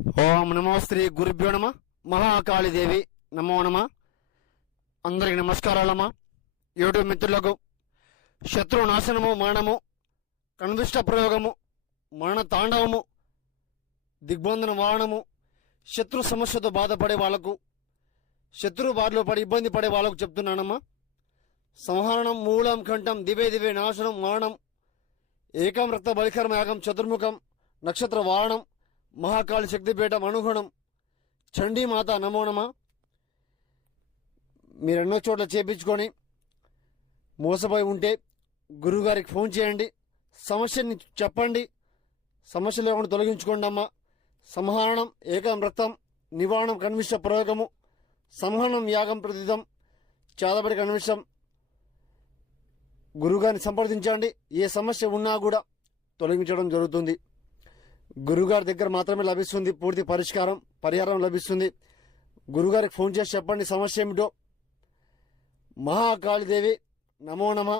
ఓం నమో శ్రీ గురుభ్యో నమ. మహాకాళీదేవి నమో నమ. అందరికి నమస్కారాలమ్మా. యూట్యూబ్ మిత్రులకు శత్రు నాశనము, మరణము, కణదుష్ట ప్రయోగము, మరణ తాండవము, దిగ్బంధన వారణము, శత్రు సమస్యతో బాధపడే వాళ్లకు, శత్రు బారిలో పడి ఇబ్బంది పడే వాళ్లకు చెప్తున్నానమ్మా. సంహరణం, మూలం, కంఠం, దివే దివే నాశనం, మరణం, ఏకం రక్త బలికర్మ యాగం, చతుర్ముఖం, నక్షత్ర వారణం, మహాకాళి శక్తిపీఠం అనుగుణం, చండీమాత నమో నమ. మీరు ఎన్నో చోట్ల చేపించుకొని మోసపోయి ఉంటే గురువుగారికి ఫోన్ చేయండి, సమస్యని చెప్పండి, సమస్య లేకుండా తొలగించుకోండి అమ్మా. సంహరణం, ఏకం రక్తం, నివారణం, కన్విష ప్రయోగము, సంహరణం, యాగం, ప్రతిదం, చాదబడి కన్విషం. గురువుగారిని సంప్రదించండి. ఏ సమస్య ఉన్నా కూడా తొలగించడం జరుగుతుంది. గురుగారి దగ్గర మాత్రమే లభిస్తుంది పూర్తి పరిహారం లభిస్తుంది. గురుగారికి ఫోన్ చేసి చెప్పండి సమస్య ఏమిటో. మహాకాళీదేవి నమో నమ.